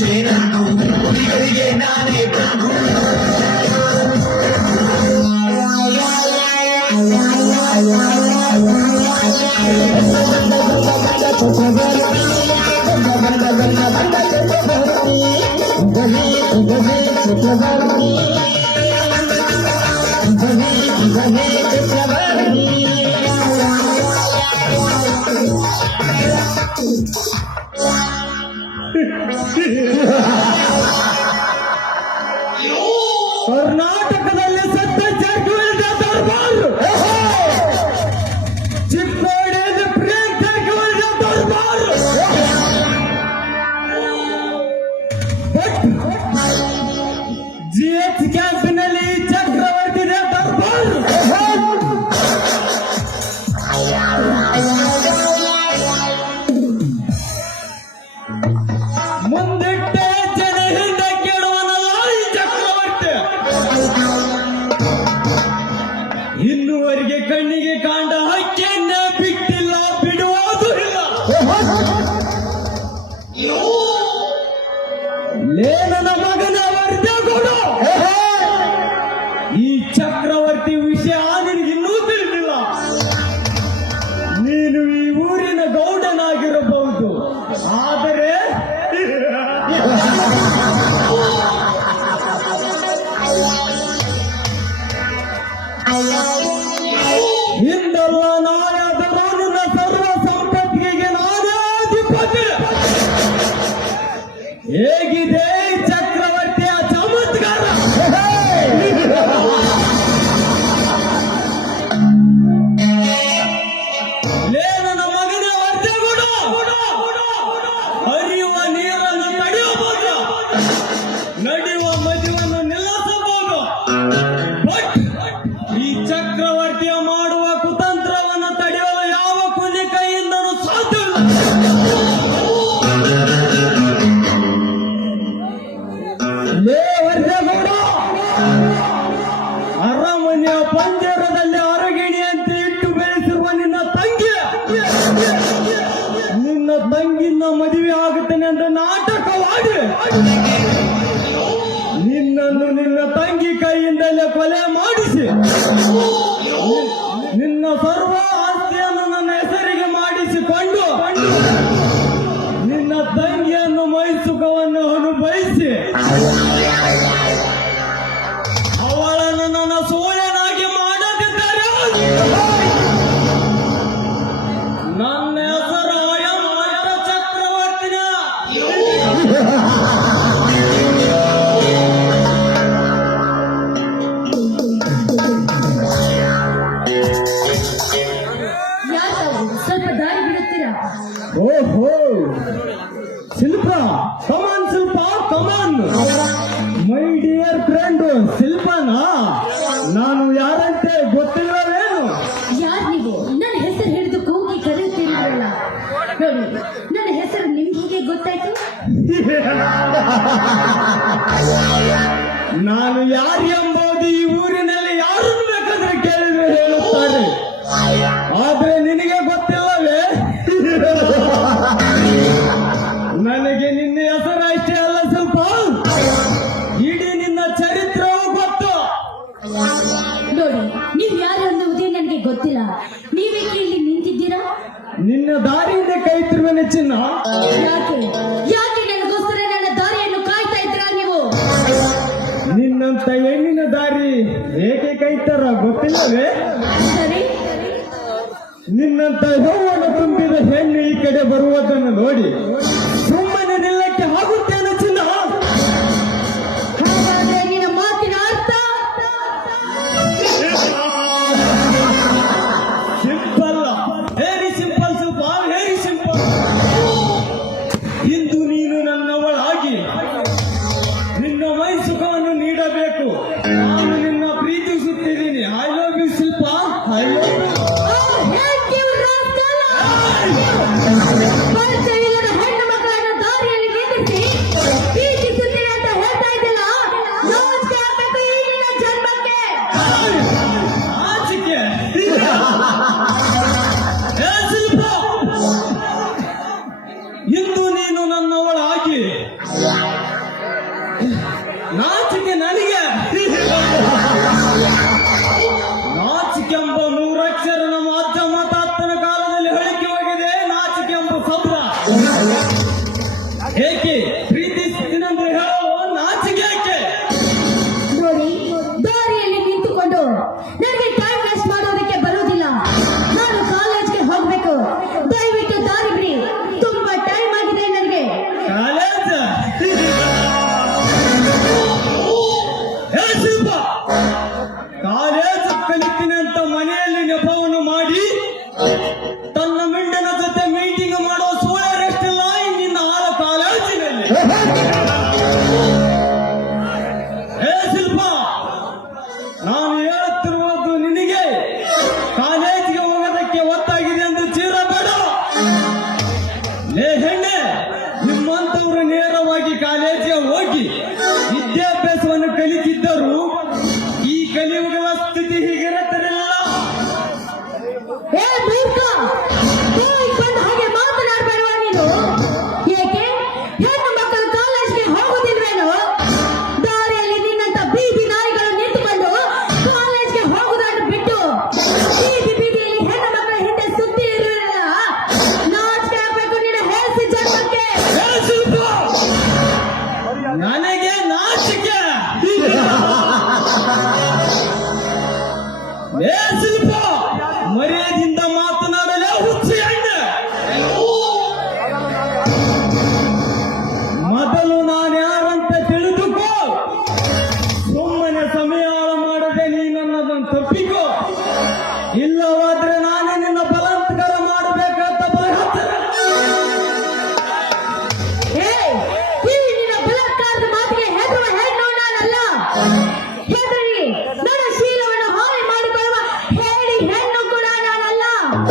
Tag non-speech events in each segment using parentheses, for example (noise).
చేరను తిరిగే నానే ప్రభు ಗಂಡ ಹಕ್ಕಿನ ಬಿಟ್ಟಿಲ್ಲ, ಬಿಡುವುದು ಇಲ್ಲ. ಲೇನನ ಮಗನ ವರ್ಜ ಈ ಚಕ್ರವರ್ತಿ ವಿಷಯ ನಿನಗಿನ್ನೂ ತಿಳಿದಿಲ್ಲ. ನೀನು ಈ ಊರಿನ ಗೌಡನಾಗಿರಬಹುದು. ಆದರೆ (laughs) ನಾನು ಯಾರು ಎಂಬುದು ಈ ಊರಿನಲ್ಲಿ ಯಾರು ಬೇಕಂದ್ರೆ ಕೇಳಿದ್ರೆ ಹೇಳುತ್ತಾರೆ. ಆದ್ರೆ ನಿನಗೆ ಗೊತ್ತಿಲ್ಲವೇ? (laughs) ನನಗೆ ನಿನ್ನ ಹೆಸರು ಅಷ್ಟೇ ಅಲ್ಲ ಸ್ವಲ್ಪ. ಇಡೀ ನಿನ್ನ ಚರಿತ್ರವೂ ಗೊತ್ತು. ನೋಡಿ ನೀವು ಯಾರು ಅನ್ನುವುದೇ ನನಗೆ ಗೊತ್ತಿಲ್ಲ. ನೀವೇ ಇಲ್ಲಿ ನಿಂತಿದ್ದೀರಾ? ನಿನ್ನ ದಾರಿಯಿಂದ ಕೈ ತಿರುವನೆ ಚಿನ್ನ ಯಾಕೆ? ನಿನ್ನಂತ ಹೆಣ್ಣಿನ ದಾರಿ ಏಕೆ ಕೈತಾರ ಗೊತ್ತಿಲ್ಲವೇ? ನಿನ್ನಂತ ನೋವನ್ನು ತುಂಬಿದ ಹೆಣ್ಣು ಈ ಕಡೆ ಬರುವುದನ್ನು ನೋಡಿ.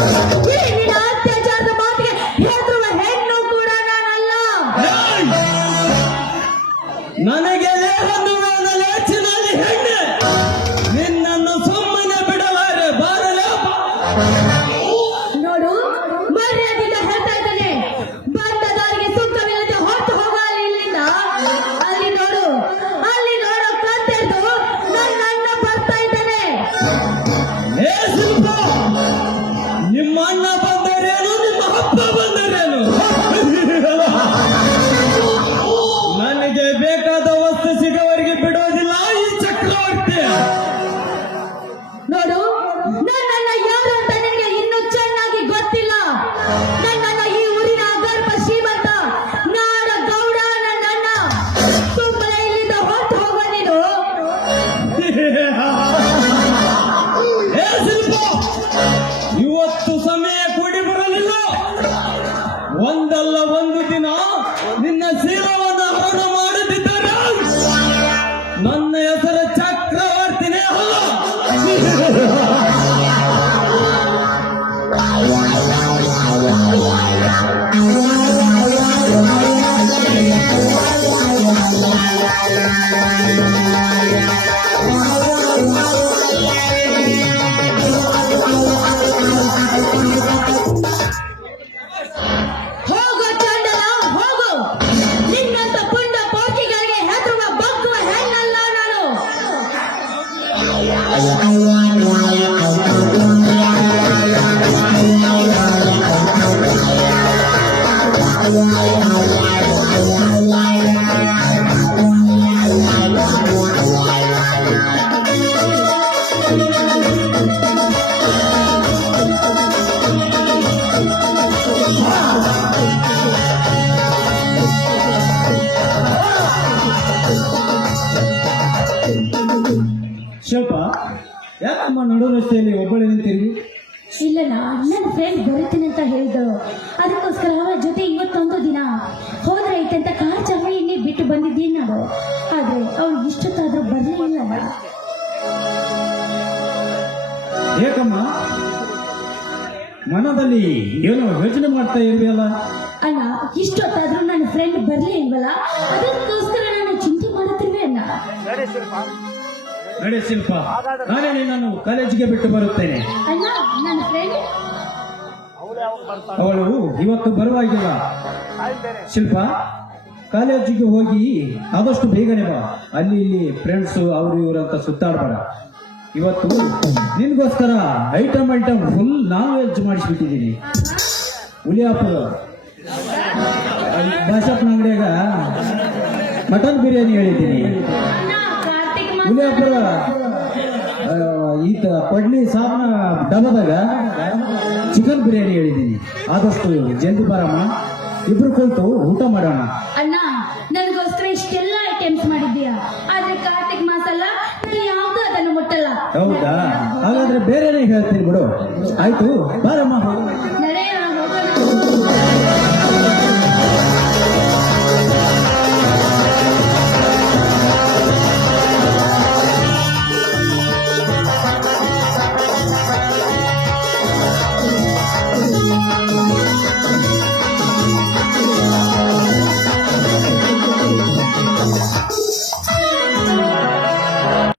Gracias. ಹೋಗು ಇಲ್ಲಣ್ಣ ನನ್ನ ಫ್ರೆಂಡ್ ಬರುತ್ತೇನೆ ಅಂತ ಹೇಳಿದಳು. ಅದಕ್ಕೋಸ್ಕರ ಅವಳ ಜೊತೆ ಇವತ್ತೊಂದು ದಿನ ಹೋದ್ರೆ ಐತೆ ಅಂತ ಕಾರ್ ಇಲ್ಲಿ ಬಿಟ್ಟು ಬಂದಿದ್ದೀನಿ ನಾನು. ಆದ್ರೆ ಅವಳು ಇಷ್ಟೊತ್ತಾದ್ರೂ ಬರಲಿಲ್ಲ ಏಕಮ್ಮ ಮನದಲ್ಲಿ ಏನೋ ಯೋಚನೆ ಮಾಡ್ತಾ ಇರ್ಬೇಯಲ್ಲ ಅಲ್ಲ ಇಷ್ಟೊತ್ತಾದ್ರೂ ನನ್ನ ಫ್ರೆಂಡ್ ಬರ್ಲಿ ಇಲ್ವಲ್ಲ? ಅದಕ್ಕೋಸ್ಕರ ನಾನು ಚಿಂತೆ ಮಾಡುತ್ತಿರುವೆ ಅಣ್ಣ? ನಡೆ ಶಿಲ್ಪ ನಾನೇ ನಿನ್ನನ್ನು ಕಾಲೇಜಿಗೆ ಬಿಟ್ಟು ಬರುತ್ತೇನೆ. ಅವಳು ಇವತ್ತು ಬರುವಾಗಿಲ್ಲ. ಶಿಲ್ಪ ಕಾಲೇಜಿಗೆ ಹೋಗಿ ಆದಷ್ಟು ಬೇಗನೆ ಬಾ. ಅಲ್ಲಿ ಇಲ್ಲಿ ಫ್ರೆಂಡ್ಸ್ ಅವರು ಇವರು ಅಂತ ಸುತ್ತಾಡ್ಬೇಡ. ಇವತ್ತು ನಿನ್ಗೋಸ್ಕರ item item full non veg ಮಾಡಿಸ್ಬಿಟ್ಟಿದ್ದೀನಿ. Huliyapura ಭಾಷಪ್ಪನ ಅಂಗಡಿಯಾಗ ಮಟನ್ ಬಿರಿಯಾನಿ ಹೇಳಿದ್ದೀನಿ. ಹುಲಿಯಾಪುರ ಈತ ಪಡ್ಲಿ ಸಾಬನ ಡಬ್ಬದಾಗ ಚಿಕನ್ ಬಿರಿಯಾನಿ ಹೇಳಿದ್ದೀನಿ. ಆದಷ್ಟು ಜಲ್ದಿ ಬರಮ್ಮ. ಇಬ್ರು ಕುಳಿತು ಊಟ ಮಾಡೋಣ. ಅಣ್ಣ ನನಗೋಸ್ಕರ ಇಷ್ಟೆಲ್ಲ ಐಟಮ್ಸ್ ಮಾಡಿದ್ದೀಯಾ. ಆದ್ರೆ ಕಾರ್ತಿಕ್ ಮಾಸಲ್ಲ ನಾನು ಯಾವ್ದು ಅದನ್ನು ಮುಟ್ಟಲ್ಲ. ಹೌದಾ? ಹಾಗಾದ್ರೆ ಬೇರೆನೇ ಹೇಳ್ತೀನಿ ಬಿಡು. ಆಯ್ತು ಬಾರಮ್ಮ.